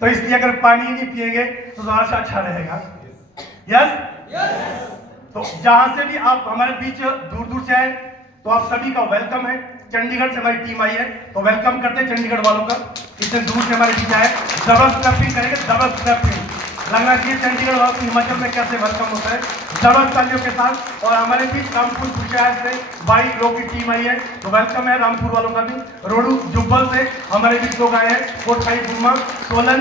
तो इसलिए अगर पानी नहीं पिएंगे तो ज़्यादा सा अच्छा रहेगा। यस, तो जहां से भी आप हमारे बीच दूर दूर से आए तो आप सभी का वेलकम है। चंडीगढ़ से हमारी टीम आई है तो वेलकम करते हैं चंडीगढ़ वालों का। इतने दूर से हमारे बीच आए, जबरदस्त क्लैपिंग करेंगे, जबरदस्त क्लैपिंग। लगना चाहिए चंडीगढ़ वालों को हिमाचल में कैसे वेलकम होता है, जबरदस्त तालियों के साथ। और हमारे बीच रामपुर शहर से 22 लोगों की टीम आई है तो वेलकम है रामपुर वालों का भी। रोडू जुब्बल से हमारे बीच लोग आए हैं, कोटखाई, गुरमा, सोलन,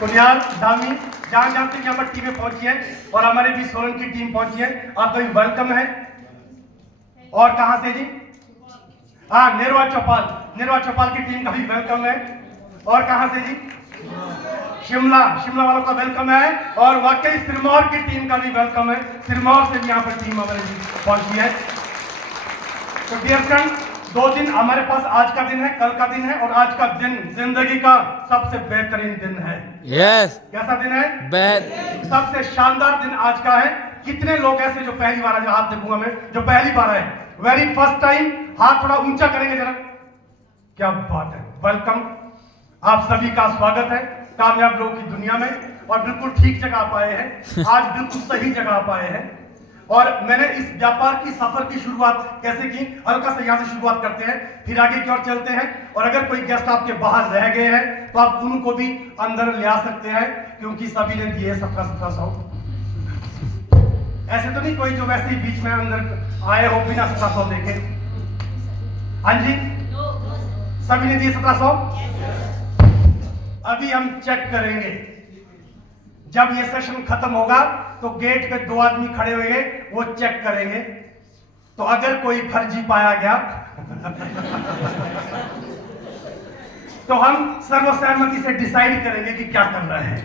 कुनियाल, धामी, जहां जहां से यहाँ पर टीमें पहुंची है और हमारे बीच सोलन की टीम पहुंची है, आपका भी वेलकम है। और कहां से जी? हाँ, नेरवा चौपाल की टीम का भी वेलकम है। और कहां से जी? शिमला वालों का वेलकम है। और वाकई सिरमौर की टीम का भी वेलकम है, सिरमौर से भी यहाँ पर टीम हमारे बीच पहुंची है। तो डियर फ्रेंड, 2 दिन हमारे पास, आज का दिन है, कल का दिन है और आज का दिन जिंदगी का सबसे बेहतरीन दिन है। यस, कैसा दिन है? सबसे शानदार दिन आज का है। कितने लोग ऐसे जो पहली बार आए? हाथ देखूंगा मैं, जो पहली बार आए, वेरी फर्स्ट टाइम, हाथ थोड़ा ऊंचा करेंगे जरा। क्या बात है, वेलकम, आप सभी का स्वागत है कामयाब लोगों की दुनिया में। और बिल्कुल ठीक जगह आप आए हैं, आज बिल्कुल सही जगह आप आए हैं। और मैंने इस व्यापार की सफर की शुरुआत कैसे की, हल्का सा यहाँ से शुरुआत करते हैं, फिर आगे की ओर चलते हैं। और अगर कोई गेस्ट आपके बाहर रह गए हैं तो आप उनको भी अंदर ले आ सकते हैं, क्योंकि सभी ने दिए सबका 1700। ऐसे तो नहीं कोई जो वैसे ही बीच में अंदर आए हो बिना 1700 देखे। हाँ जी, सभी ने दिए 1700। अभी हम चेक करेंगे, जब ये सेशन खत्म होगा तो गेट पे 2 आदमी खड़े हुए, वो चेक करेंगे। तो अगर कोई फर्जी पाया गया तो हम सर्वसहमति से डिसाइड करेंगे कि क्या करना है।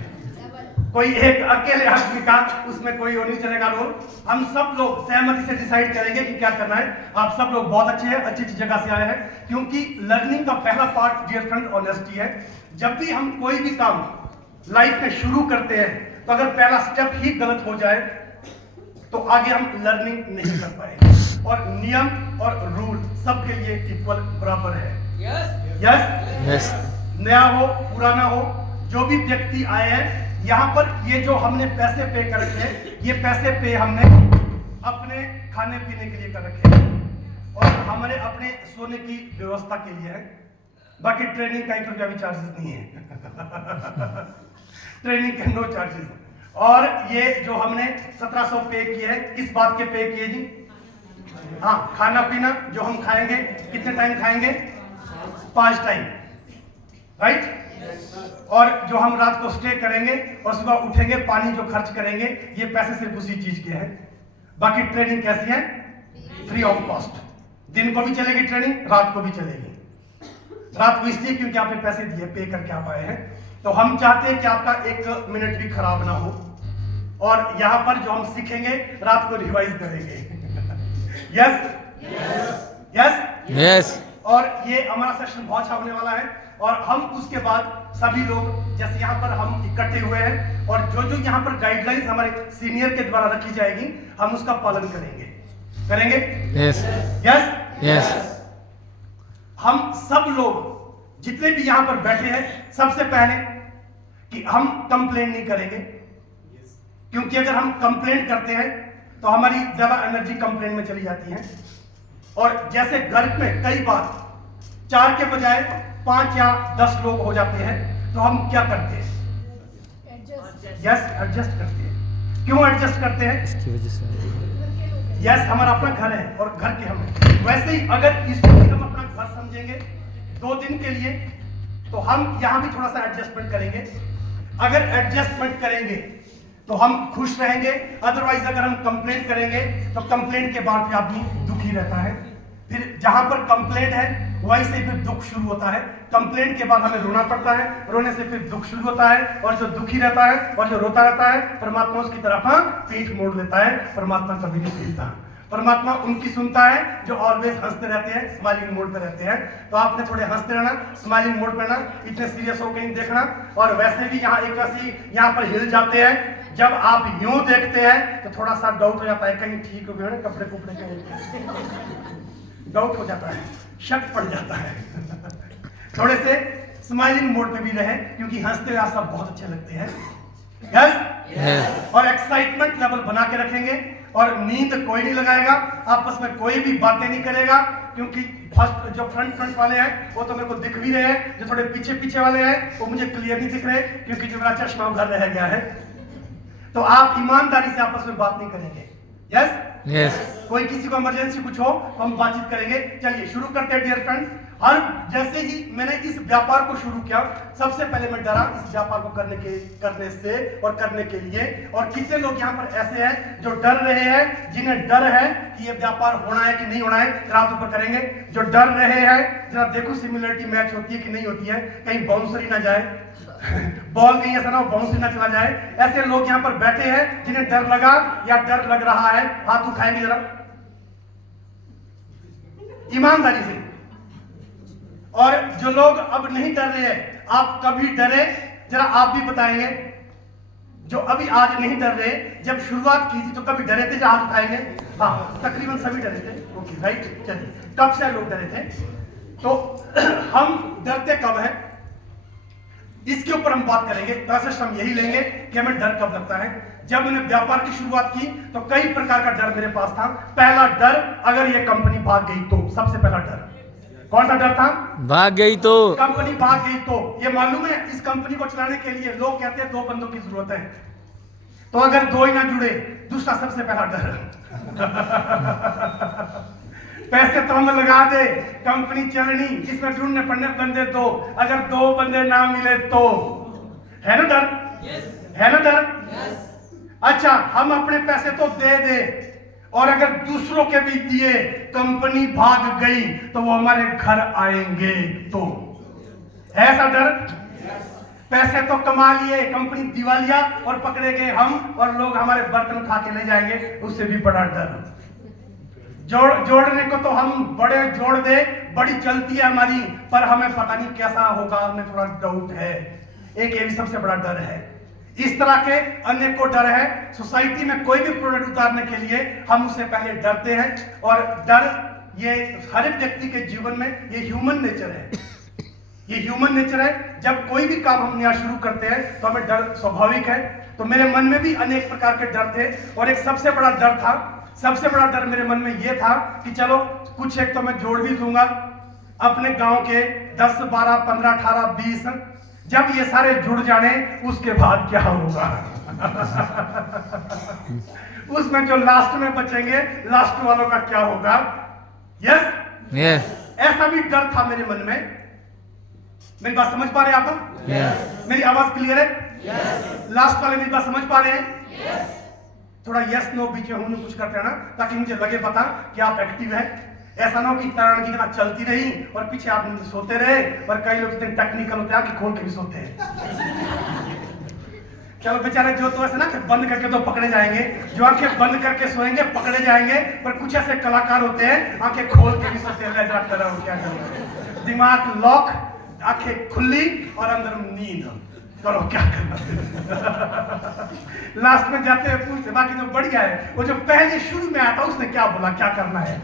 कोई एक अकेले आदमी का उसमें कोई नहीं चलेगा रोल। हम सब लोग सहमति से डिसाइड करेंगे कि क्या करना है। आप सब लोग बहुत अच्छे हैं, अच्छी जगह से आए हैं, क्योंकि लर्निंग का पहला पार्ट डियर फ्रेंड ऑनेस्टी है। जब भी हम कोई भी काम लाइफ में शुरू करते हैं तो अगर पहला स्टेप ही गलत हो जाए तो आगे हम लर्निंग नहीं कर पाएंगे। और नियम और रूल सबके लिए इक्वल बराबर है। यस, नया हो पुराना हो, जो भी व्यक्ति आए हैं यहाँ पर, ये जो हमने पैसे पे कर रखे हैं, ये पैसे पे हमने अपने खाने पीने के लिए कर रखे हैं और हमारे अपने सोने की व्यवस्था के लिए है। बाकी ट्रेनिंग का 1 रुपया भी चार्जेस नहीं है ट्रेनिंग के नो चार्जेस। और ये जो हमने 1700 पे किए हैं, किस बात के पे किए जी? हाँ, खाना पीना जो हम खाएंगे, कितने टाइम खाएंगे? 5 टाइम, राइट। और जो हम रात को स्टे करेंगे और सुबह उठेंगे, पानी जो खर्च करेंगे, ये पैसे सिर्फ उसी चीज के हैं। बाकी ट्रेनिंग कैसी है? Free of cost. दिन को भी चलेगी ट्रेनिंग, रात को भी चलेगी। रात को इसलिए क्योंकि आपने पैसे दिए, पे करके आप आए हैं। तो हम चाहते हैं कि आपका 1 मिनट भी खराब ना हो। और यहाँ पर जो हम सीखेंगे रात को रिवाइज करेंगे यस। और ये हमारा सेशन बहुत अच्छा होने वाला है। और हम उसके बाद सभी लोग, जैसे यहाँ पर हम इकट्ठे हुए हैं, और जो जो यहाँ पर गाइडलाइंस हमारे सीनियर के द्वारा रखी जाएगी, हम उसका पालन करेंगे। यस। हम सब लोग जितने भी यहाँ पर बैठे हैं, सबसे पहले कि हम कंप्लेंट नहीं करेंगे, क्योंकि अगर हम कंप्लेंट करते हैं तो हमारी ज्यादा एनर्जी कंप्लेंट में चली जाती है। और जैसे घर में कई बार 4 के बजाय 5 या 10 लोग हो जाते हैं, तो हम क्या करते हैं? एडजस्ट करते हैं। क्यों एडजस्ट करते हैं? इसकी वजह से यस, हमारा अपना घर है और घर के हम हैं। वैसे ही अगर इसको हम अपना घर समझेंगे 2 दिन के लिए, तो हम यहाँ भी थोड़ा सा एडजस्टमेंट करेंगे। अगर एडजस्टमेंट करेंगे तो हम खुश रहेंगे, अदरवाइज अगर हम कंप्लेंट करेंगे तो कंप्लेंट के बाद भी आदमी दुखी रहता है। फिर जहां पर कंप्लेंट है वहीं से फिर दुख शुरू होता है। कंप्लेंट के बाद हमें रोना पड़ता है, रोने से फिर दुख शुरू होता है, और जो दुखी रहता है और जो रोता रहता है, परमात्मा उसकी तरफ पीठ मोड़ लेता है। परमात्मा कभी नहीं सुनता। परमात्मा उनकी सुनता है जो ऑलवेज हंसते रहते हैं, स्माइलिंग मोड पे रहते हैं। तो आपने थोड़े हंसते रहना, स्माइलिंग मोड पे रहना, इतने सीरियस होकर नहीं देखना। और वैसे भी यहाँ एक ऐसी यहाँ पर हिल जाते हैं, जब आप यूं देखते हैं तो थोड़ा सा डाउट हो जाता है, कहीं ठीक हो गए कपड़े कुपड़े कहीं डाउट हो जाता है, शक पड़ जाता है थोड़े से स्माइलिंग मोड पे भी रहे, क्योंकि हंसते हुए आप सब बहुत अच्छे लगते हैं। यस। और एक्साइटमेंट लेवल बना के रखेंगे, और नींद कोई नहीं लगाएगा, आपस में कोई भी बातें नहीं करेगा, क्योंकि फर्स्ट जो फ्रंट वाले हैं वो तो मेरे को दिख भी रहे हैं, जो थोड़े पीछे वाले हैं वो मुझे क्लियर नहीं दिख रहे, क्योंकि जो मेरा चश्मा घर रह गया है। तो आप ईमानदारी से आपस में बात नहीं करेंगे। Yes yes. कोई किसी को इमरजेंसी कुछ हो तो हम बातचीत करेंगे। चलिए शुरू करते हैं डियर फ्रेंड्स। हर जैसे ही मैंने इस व्यापार को शुरू किया, सबसे पहले मैं डरा इस व्यापार को करने से और करने के लिए। और कितने लोग यहाँ पर ऐसे हैं जो डर रहे हैं, जिन्हें डर है कि ये व्यापार होना है कि नहीं होना है, रात ऊपर करेंगे। जो डर रहे हैं जरा देखो सिमिलरिटी मैच होती है कि नहीं होती है, कहीं बाउंसर ही ना जाए, बॉल कहीं ऐसा ना हो बाउंस ही ना चला जाए। ऐसे लोग यहाँ पर बैठे हैं जिन्हें डर लगा या डर लग रहा है, हाथ उठाएंगे जरा ईमानदारी से। और जो लोग अब नहीं डर रहे हैं, आप कभी डरे जरा आप भी बताएंगे। जो अभी आज नहीं डर रहे, जब शुरुआत की थी तो कभी डरे थे, जो हाथ उठाएंगे। हाँ तकरीबन सभी डरे थे। ओके राइट, चलिए कब से लोग डरे थे? तो हम डरते कब है, इसके ऊपर हम बात करेंगे। प्रोसेस हम यही लेंगे कि हमें डर कब लगता है। जब मैंने व्यापार की शुरुआत की तो कई प्रकार का डर मेरे पास था। पहला डर, अगर ये कंपनी भाग गई तो। सबसे पहला डर कौन सा डर था? भाग गई तो। कंपनी भाग गई तो। ये मालूम है इस कंपनी को चलाने के लिए लोग कहते हैं 2 बंदों की जरूरत है, तो अगर 2 ही ना जुड़े। दूसरा सबसे पहला डर पैसे तो हम लगा दे, कंपनी चलनी, इसमें ढूंढने पड़ने बंदे 2, अगर 2 बंदे ना मिले तो। है ना डर? है ना डर? अच्छा, हम अपने पैसे तो दे और अगर दूसरों के भी दिए, कंपनी भाग गई तो वो हमारे घर आएंगे तो। ऐसा डर? पैसे तो कमा लिए, कंपनी दिवालिया और पकड़े गए हम, और लोग हमारे बर्तन उठा के ले जाएंगे, उससे भी बड़ा डर। जोड़ने को तो हम बड़े जोड़ दे, बड़ी चलती है हमारी, पर हमें पता नहीं कैसा होगा, हमें थोड़ा डाउट है। एक ये भी सबसे बड़ा डर है। इस तरह के अनेकों डर है। सोसाइटी में कोई भी प्रोडक्ट उतारने के लिए हम उससे पहले डरते हैं, और डर ये हर एक व्यक्ति के जीवन में ये ह्यूमन नेचर है। ये ह्यूमन नेचर है। जब कोई भी काम हम नया शुरू करते हैं तो हमें डर स्वाभाविक है। तो मेरे मन में भी अनेक प्रकार के डर थे, और एक सबसे बड़ा डर था, सबसे बड़ा डर मेरे मन में यह था कि चलो कुछ एक तो मैं जोड़ भी दूंगा अपने गांव के 10, 12, 15, 18, 20, जब ये सारे जुड़ जाने उसके बाद क्या होगा उसमें जो लास्ट में बचेंगे, लास्ट वालों का क्या होगा? Yes yes. ऐसा भी डर था मेरे मन में। मेरी बात समझ पा रहे हैं आप? yes. मेरी आवाज क्लियर है? yes. लास्ट वाले मेरी बात समझ पा रहे हैं? yes. थोड़ा यस नो बीच में हम कुछ करते हैं ना, ताकि मुझे लगे पता कि आप एक्टिव है। ऐसा ना हो कि तारण की तरह चलती रही और पीछे आप सोते रहे। और कई लोग इतने टेक्निकल होते हैं कि खोल के भी सोते हैं चलो बेचारे जो तो ऐसे ना बंद करके तो पकड़े जाएंगे, जो आंखें बंद करके सोएंगे पकड़े जाएंगे, पर कुछ ऐसे कलाकार होते हैं आंखें खोल के भी सोते हैं। क्या करो, दिमाग लॉक, आंखें खुली और अंदर नींद, करो क्या करना लास्ट में जाते हैं पूछते, बाकी तो बढ़िया है। वो जो पहले शुरू में आया था उसने क्या बोला, क्या करना है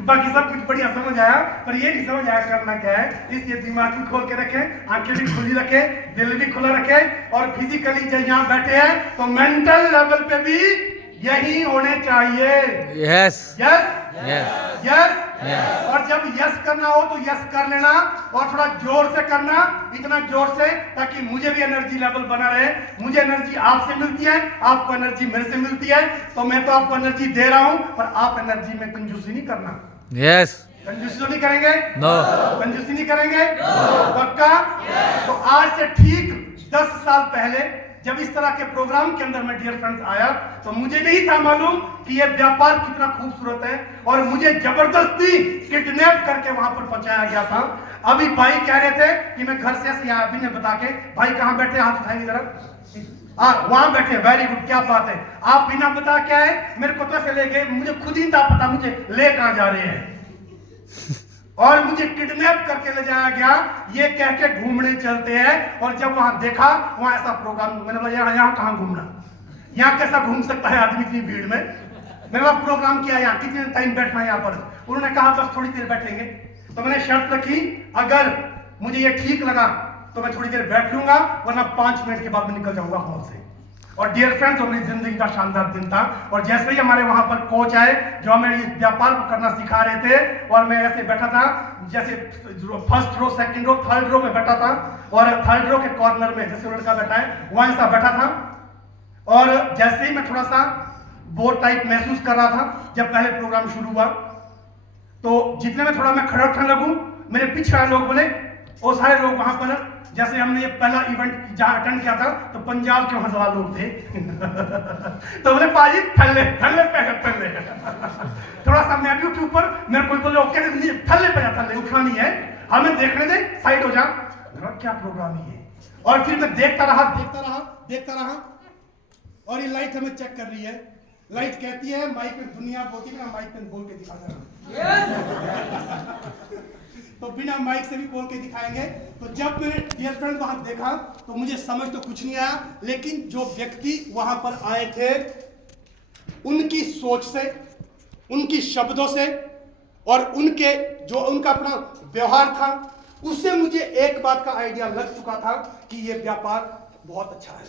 बाकी सब कुछ बढ़िया समझ आया, पर ये नहीं समझ आया करना क्या है। इसलिए दिमाग भी खोल के रखें, आंखें भी खुली रखें, दिल भी खुला रखें, और फिजिकली जब यहाँ बैठे हैं तो मेंटल लेवल पे भी यही होने चाहिए। Yes yes yes yes. और जब यस करना हो तो यस कर लेना, और थोड़ा जोर से करना, इतना जोर से ताकि मुझे भी एनर्जी लेवल बना रहे। मुझे एनर्जी आपसे मिलती है, आपको एनर्जी मेरे से मिलती है, तो मैं तो आपको एनर्जी दे रहा हूं, पर आप एनर्जी में कंजूसी नहीं करना। यस कंजूसी तो नहीं करेंगे? नो कंजूसी नहीं करेंगे। पक्का? तो आज से ठीक 10 साल पहले जब इस तरह के प्रोग्राम के अंदर मैं डियर फ्रेंड्स आया, तो मुझे नहीं था मालूम कि यह व्यापार कितना खूबसूरत है, और मुझे जबरदस्ती किडनैप करके वहां पर पहुंचाया गया था। अभी भाई कह रहे थे कि मैं घर से ऐसे आया, अभी ने बता के, भाई कहां बैठे, हाथ उठाएंगे जरा। वहां बैठे, वेरी गुड, क्या बात है। आप बिना बता क्या है, मेरे को तो ऐसे ले गए, मुझे खुद ही था पता मुझे ले कहां जा रहे हैं और मुझे किडनैप करके ले जाया गया, ये कह के घूमने चलते हैं। और जब वहां देखा, वहां ऐसा प्रोग्राम, मैंने बोला यहाँ कहां घूमना, यहाँ कैसा घूम सकता है आदमी इतनी भीड़ में। मैंने प्रोग्राम किया, यहाँ कितने टाइम बैठना है यहाँ पर। उन्होंने कहा बस थोड़ी देर बैठेंगे। तो मैंने शर्त रखी, अगर मुझे ये ठीक लगा तो मैं थोड़ी देर बैठ लूंगा, वरना 5 मिनट के बाद मैं निकल जाऊंगा हॉल से। और डियर फ्रेंड्स, वो मेरी जिंदगी का शानदार दिन था। और जैसे ही हमारे वहां पर कोच आए जो हमें इस व्यापार को करना सिखा रहे थे, और मैं ऐसे बैठा था, जैसे first row, second row, third row में बैठा था, और थर्ड रो के कॉर्नर में जैसे लड़का बैठा है वहां ऐसा बैठा था। और जैसे ही मैं थोड़ा सा बोर टाइप महसूस कर रहा था, जब पहले प्रोग्राम शुरू हुआ, तो जितने में थोड़ा मैं खड़ा उठने लगूं, मेरे पीछे वाले लोग बोले, वो सारे लोग वहां पर, जैसे हमने ये पहला इवेंट जहां अटेंड किया था तो पंजाब के हजारा लोग थे तो बोले पाजी थल्ले थल्ले पे थल्ले थोड़ा सा मैं भी उठे ऊपर, मेरे कोई बोले ओके थल्ले पे जा, थल्ले उठना नहीं है, हमें देखने दे, साइड हो जा। क्या प्रोग्राम ही है। और फिर मैं देखता रहा, और ये लाइट हमें चेक कर रही है। लाइट कहती है माइक में दुनिया बोलती है, माइक में बोल के दिखा तो बिना माइक से भी बोल के दिखाएंगे। तो जब मैंने डियर फ्रेंड वहां देखा तो मुझे समझ तो कुछ नहीं आया, लेकिन जो व्यक्ति वहां पर आए थे उनकी सोच से, उनकी शब्दों से, और उनके जो उनका अपना व्यवहार था, उससे मुझे एक बात का आइडिया लग चुका था कि ये व्यापार बहुत अच्छा है।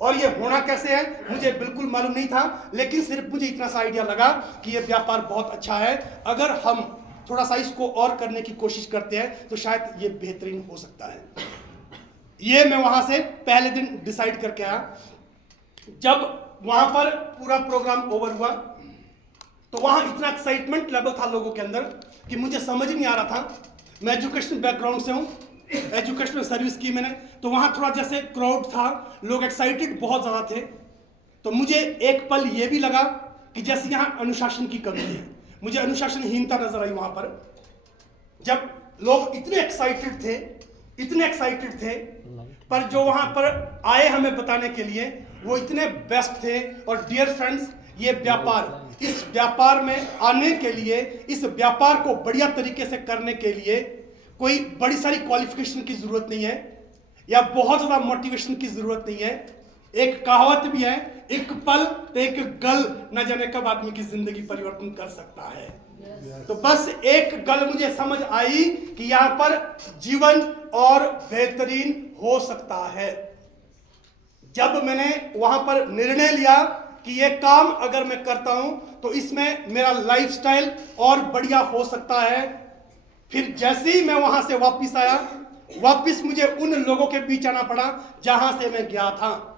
और ये होना कैसे है मुझे बिल्कुल मालूम नहीं था, लेकिन सिर्फ मुझे इतना सा आइडिया लगा कि ये व्यापार बहुत अच्छा है। अगर हम थोड़ा सा इसको और करने की कोशिश करते हैं तो शायद ये बेहतरीन हो सकता है। ये मैं वहां से पहले दिन डिसाइड करके आया। जब वहां पर पूरा प्रोग्राम ओवर हुआ तो वहां इतना एक्साइटमेंट लेवल था लोगों के अंदर कि मुझे समझ नहीं आ रहा था। मैं एजुकेशनल बैकग्राउंड से हूं, एजुकेशनल सर्विस की मैंने, तो वहां थोड़ा जैसे क्राउड था, लोग एक्साइटेड बहुत ज्यादा थे। तो मुझे एक पल ये भी लगा कि जैसे यहाँ अनुशासन की कमी है, मुझे अनुशासनहीनता नजर आई वहां पर। जब लोग इतने एक्साइटेड थे, पर जो वहां पर आए हमें बताने के लिए वो इतने बेस्ट थे। और डियर फ्रेंड्स, ये व्यापार, इस व्यापार में आने के लिए, इस व्यापार को बढ़िया तरीके से करने के लिए कोई बड़ी सारी क्वालिफिकेशन की जरूरत नहीं है, या बहुत ज्यादा मोटिवेशन की जरूरत नहीं है। एक कहावत भी है, एक पल तो एक गल, न जाने कब आदमी की जिंदगी परिवर्तन कर सकता है। तो बस एक गल मुझे समझ आई कि यहां पर जीवन और बेहतरीन हो सकता है। जब मैंने वहां पर निर्णय लिया कि ये काम अगर मैं करता हूं तो इसमें मेरा लाइफस्टाइल और बढ़िया हो सकता है, फिर जैसे ही मैं वहां से वापस आया, वापस मुझे उन लोगों के बीच आना पड़ा जहां से मैं गया था।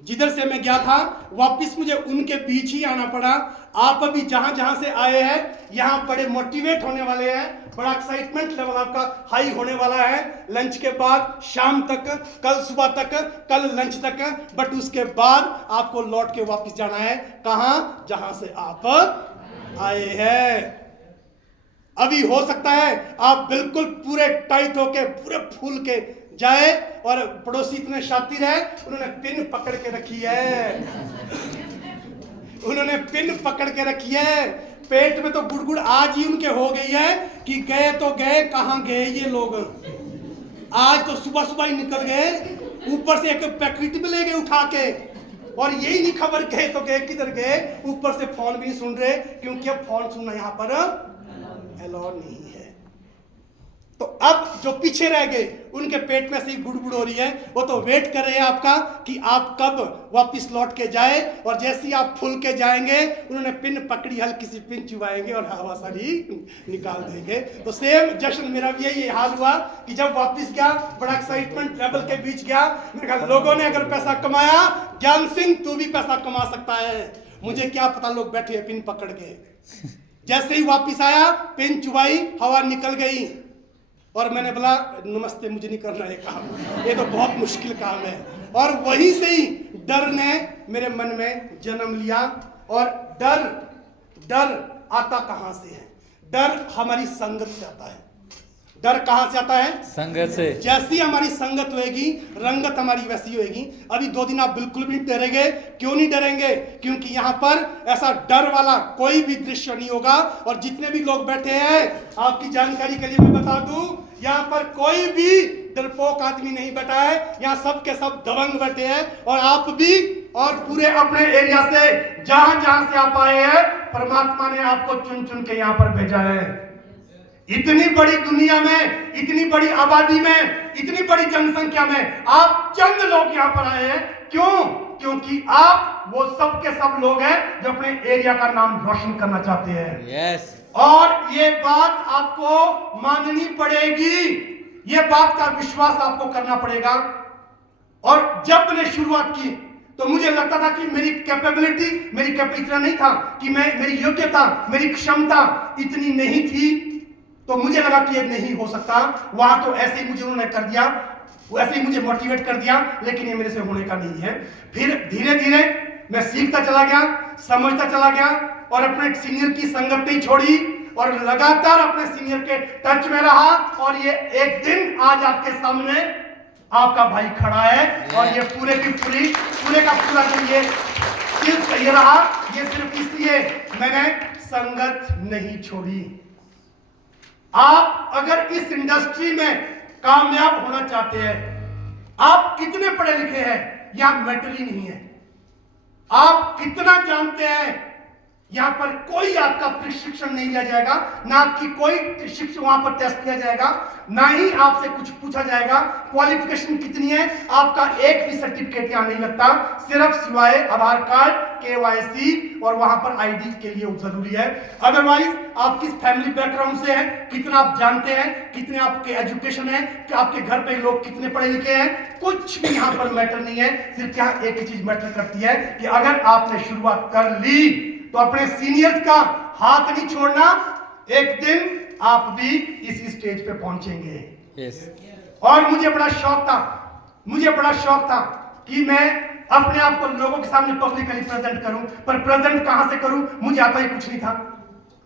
जिधर से मैं गया था वापस मुझे उनके बीच ही आना पड़ा। आप अभी जहां जहां से आए हैं यहां बड़े मोटिवेट होने वाले हैं, बड़ा एक्साइटमेंट लेवल आपका हाई होने वाला है। लंच के बाद शाम तक, कल सुबह तक, कल लंच तक, बट उसके बाद आपको लौट के वापस जाना है कहां? जहां से आप आए हैं। अभी हो सकता है आप बिल्कुल पूरे टाइट होके, पूरे फूल के जाए, और पड़ोसी इतने शातिर है, उन्होंने पिन पकड़ के रखी है, उन्होंने पिन पकड़ के रखी है। पेट में तो गुड़गुड़ आज ही उनके हो गई है कि गए तो गए, कहां गए ये लोग। आज तो सुबह सुबह ही निकल गए, ऊपर से एक पैकेट भी ले गए उठा के, और यही नहीं खबर गए तो गए किधर गए, ऊपर से फोन भी नहीं सुन रहे, क्योंकि अब फोन सुनना यहां पर अलाउ नहीं है। तो अब जो पीछे रह गए उनके पेट में से गुड़गुड़ हो रही है, वो तो वेट कर रहे हैं आपका कि आप कब वापस लौट के जाए। और जैसे ही आप फुल के जाएंगे, उन्होंने पिन पकड़ी, हल्की सी पिन चुबाएंगे और हवा सारी निकाल देंगे। तो सेम जश्न मेरा भी यही हाल हुआ कि जब वापस गया, बड़ा एक्साइटमेंट लेवल के बीच गया। मैंने कहा लोगों ने अगर पैसा कमाया, ज्ञान सिंह तू भी पैसा कमा सकता है। मुझे क्या पता लोग बैठे हैं पिन पकड़ के। जैसे ही वापस आया, पिन चुबाई, हवा निकल गई, और मैंने बोला नमस्ते, मुझे नहीं करना है काम, ये तो बहुत मुश्किल काम है। और वहीं से ही डर ने मेरे मन में जन्म लिया। और डर आता कहां से है? डर हमारी संगत से आता है। डर कहां से आता है? संगत से। जैसी हमारी संगत होएगी, रंगत हमारी वैसी होएगी। अभी 2 दिन आप बिल्कुल भी डरेंगे। क्यों नहीं डरेंगे? क्योंकि यहाँ पर ऐसा डर वाला कोई भी दृश्य नहीं होगा। और जितने भी लोग बैठे हैं, आपकी जानकारी के लिए मैं बता दूं, यहाँ पर कोई भी डरपोक आदमी नहीं बैठा है। यहाँ सब के सब दबंग बैठे हैं, और आप भी, और पूरे अपने एरिया से जहां जहां से आप आए हैं, परमात्मा ने आपको चुन चुन के यहाँ पर भेजा है। इतनी बड़ी दुनिया में, इतनी बड़ी आबादी में, इतनी बड़ी जनसंख्या में आप चंद लोग यहां पर आए हैं। क्यों? क्योंकि आप वो सब के सब लोग हैं जो अपने एरिया का नाम रोशन करना चाहते हैं। यस। और ये बात आपको माननी पड़ेगी, ये बात का विश्वास आपको करना पड़ेगा। और जब मैंने शुरुआत की तो मुझे लगता था कि मेरी कैपेबिलिटी, मेरी इतना नहीं था कि मेरी योग्यता, मेरी क्षमता इतनी नहीं थी, तो मुझे लगा कि ये नहीं हो सकता। वहां तो ऐसे ही मुझे उन्होंने कर दिया, वैसे ही मुझे मोटिवेट कर दिया, लेकिन ये मेरे से होने का नहीं है। फिर धीरे धीरे मैं सीखता चला गया, समझता चला गया और अपने सीनियर की संगत नहीं छोड़ी और लगातार अपने सीनियर के टच में रहा। और ये एक दिन आज आपके सामने आपका भाई खड़ा है और ये पूरे का पूरा जो ये सिर्फ ये रहा, ये सिर्फ इसलिए मैंने संगत नहीं छोड़ी। आप अगर इस इंडस्ट्री में कामयाब होना चाहते हैं, आप कितने पढ़े लिखे हैं यह मैटर ही नहीं है। आप कितना जानते हैं यहां पर कोई आपका प्रशिक्षण नहीं लिया जाएगा, ना आपकी कोई शिक्षा वहां पर टेस्ट किया जाएगा, ना ही आपसे कुछ पूछा जाएगा क्वालिफिकेशन कितनी है। आपका एक भी सर्टिफिकेट यहां नहीं लगता, सिर्फ सिवाय आधार कार्ड, KYC और वहां पर ID के लिए जरूरी है। अदरवाइज आप किस फैमिली बैकग्राउंड से हैं, कितना आप जानते हैं, कितने आपके एजुकेशन है, कि आपके घर पे लोग कितने पढ़े लिखे हैं, कुछ भी यहां पर मैटर नहीं है। सिर्फ यहाँ एक ही चीज मैटर करती है कि अगर आपने शुरुआत कर ली तो अपने सीनियर्स का हाथ नहीं छोड़ना। एक दिन आप भी इसी स्टेज पे पहुंचेंगे। yes. और मुझे बड़ा शौक था कि मैं अपने आप को लोगों के सामने पब्लिकली प्रेजेंट करूं, पर प्रेजेंट कहां से करूं, मुझे आता ही कुछ नहीं था।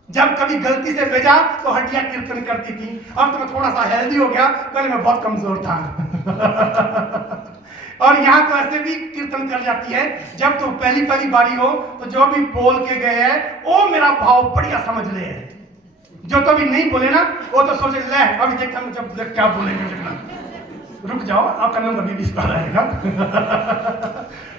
जब कभी गलती से भेजा तो हड्डियां कीर्तन करती थी। अब तो मैं थोड़ा सा हेल्दी हो गया, पहले मैं बहुत कमजोर था। और यहाँ तो ऐसे भी कीर्तन कर जाती है, जब तो पहली बारी हो तो जो भी बोल के गए हैं वो मेरा भाव बढ़िया समझ ले है। जो तो भी नहीं बोले ना वो तो सोचे ले अभी देखता हूँ जब क्या बोलेंगे, देखना रुक जाओ आपका नंबर भी इस बार आएगा।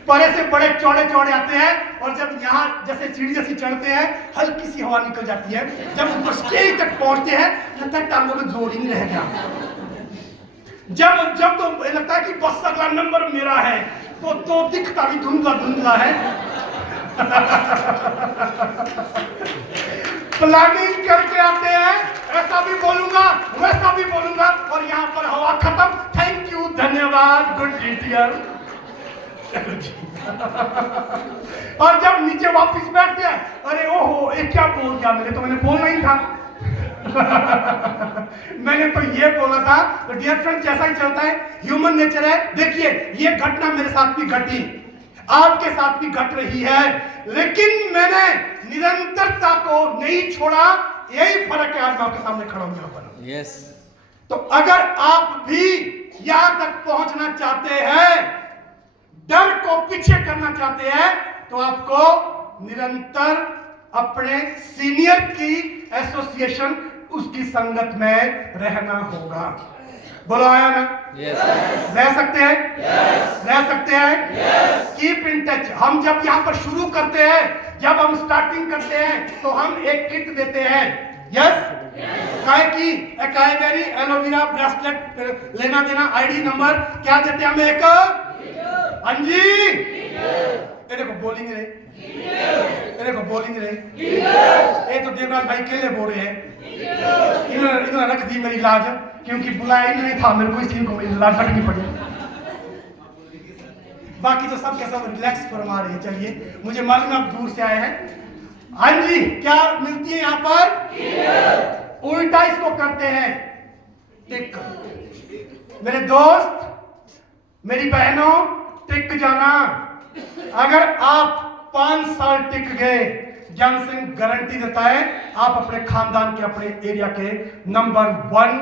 पर ऐसे बड़े चौड़े आते हैं और जब यहाँ जैसे सीढ़ी जैसी चढ़ते हैं हल्की सी हवा निकल जाती है, जब ऊपर स्टेज तक पहुंचते हैं लगता है टांगों में जोर ही नहीं रह गया। जब तो लगता है कि बस अगला नंबर मेरा है, तो दिखता भी धुंधला है। प्लानिंग करके आते हैं, ऐसा भी बोलूंगा वैसा भी बोलूंगा और यहाँ पर हवा खत्म। थैंक यू, धन्यवाद, गुड डियर। और जब नीचे वापस बैठते हैं, अरे ओहो ये क्या बोल गया, मैंने बोलना ही था। मैंने तो ये बोला था। तो डियर फ्रेंड, जैसा ही चलता है, ह्यूमन नेचर है। देखिए ये घटना मेरे साथ भी घटी, आपके साथ भी घट रही है, लेकिन मैंने निरंतरता को नहीं छोड़ा। यही फर्क है, आज मैं आपके सामने खड़ा हूं यहाँ पर। यस। तो अगर आप भी यहां तक पहुंचना चाहते हैं, डर को पीछे करना चाहते हैं, तो आपको निरंतर अपने सीनियर की एसोसिएशन, उसकी संगत में रहना होगा। बोलो आया ना? yes. रह सकते हैं? yes. रह सकते हैं? yes. Keep in touch. हम जब यहाँ पर शुरू करते हैं, जब हम स्टार्टिंग करते हैं, तो हम एक किट देते हैं। यस? काय की एकाएवेरी एलोवेरा ब्रेसलेट लेना देना, ID नंबर क्या देते हैं हमें? एक हाँ जी, ये देखो बोलिंग रहे, ये देखो बोलिंग रहे, ये तो देवराज भाई केले बोल रहे हैं। इन्होंने रख दी मेरी लाज, क्योंकि बुलाया ही नहीं था मेरे को, इसी को मेरी लाज रखनी पड़ी। बाकी तो सब के सब रिलैक्स फरमा रहे हैं। चलिए, मुझे मालूम आप दूर से आए हैं। हाँ जी, क्या मिलती है यहाँ पर? उल्टा इसको करते हैं, टिक। मेरे दोस्त, मेरी बहनों, टिक जाना। अगर आप 5 साल टिक गए, ज्ञान सिंह गारंटी देता है आप अपने खानदान के, अपने एरिया के नंबर 1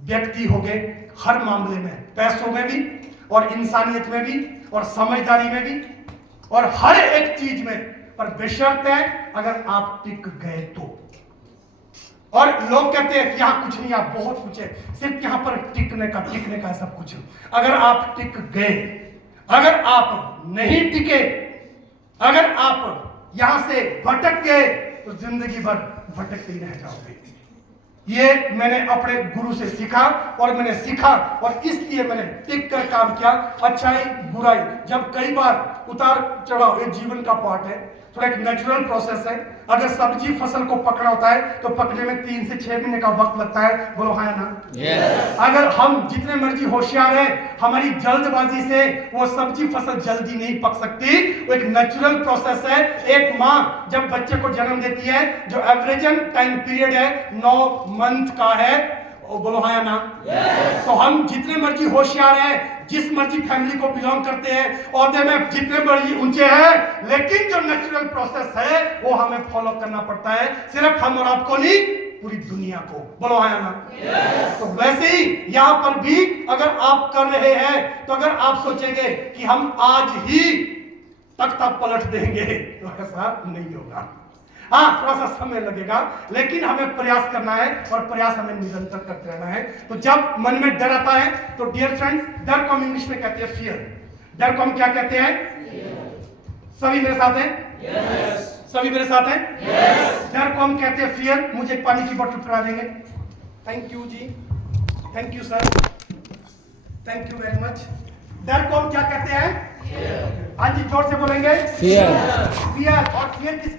व्यक्ति हो गए, हर मामले में, पैसों में भी और इंसानियत में भी और समझदारी में भी और हर एक चीज में। पर बेशर्त है अगर आप टिक गए तो। और लोग कहते हैं कि यहाँ कुछ नहीं, आप बहुत कुछ है, सिर्फ यहाँ पर टिकने का सब कुछ। अगर आप टिक गए, अगर आप नहीं टिके, अगर आप यहां से भटक गए, तो जिंदगी भर भटकते ही रह जाओगे। ये मैंने अपने गुरु से सीखा और मैंने सीखा और इसलिए मैंने टिक कर काम किया। अच्छाई बुराई जब कई बार उतार चढ़ाव, ये जीवन का पार्ट है, थोड़ा एक नेचुरल प्रोसेस है। अगर सब्जी फसल को पकना होता है तो पकने में 3 से 6 महीने का वक्त लगता है, बोलो हाँ या ना? yes. अगर हम जितने मर्जी होशियार हैं, हमारी जल्दबाजी से वो सब्जी फसल जल्दी नहीं पक सकती। वो एक नेचुरल प्रोसेस है। एक माँ जब बच्चे को जन्म देती है, जो एवरेजन टाइम पीरियड है 9 मंथ का है, बोलो हाँ या ना? yes. तो हम जितने मर्जी होशियार हैं, जिस मर्जी फैमिली को बिलोंग करते हैं, औहदे में जितने मर्जी ऊंचे हैं, लेकिन जो नेचुरल प्रोसेस है वो हमें फॉलो करना पड़ता है। सिर्फ हम और आपको नहीं, पूरी दुनिया को, बोलो हाँ या ना? yes. तो वैसे ही यहाँ पर भी अगर आप कर रहे हैं, तो अगर आप सोचेंगे कि हम आज ही तख्ता पलट देंगे, तो ऐसा नहीं होगा। हाँ, थोड़ा सा समय लगेगा, लेकिन हमें प्रयास करना है और प्रयास हमें निरंतर करते रहना है। तो जब मन में डर आता है, तो डियर फ्रेंड्स, डर को हम इंग्लिश में कहते हैं फियर। डर को हम क्या कहते हैं? सभी मेरे साथ हैं? yes. सभी मेरे साथ हैं? yes. डर को हम कहते हैं फियर। मुझे पानी की बोतल पकड़ा देंगे? Thank you ji, thank you sir, thank you very much. डर को हम क्या कहते हैं? हाँ जी, जोर से बोलेंगे। फियर। फियर। और फियर किस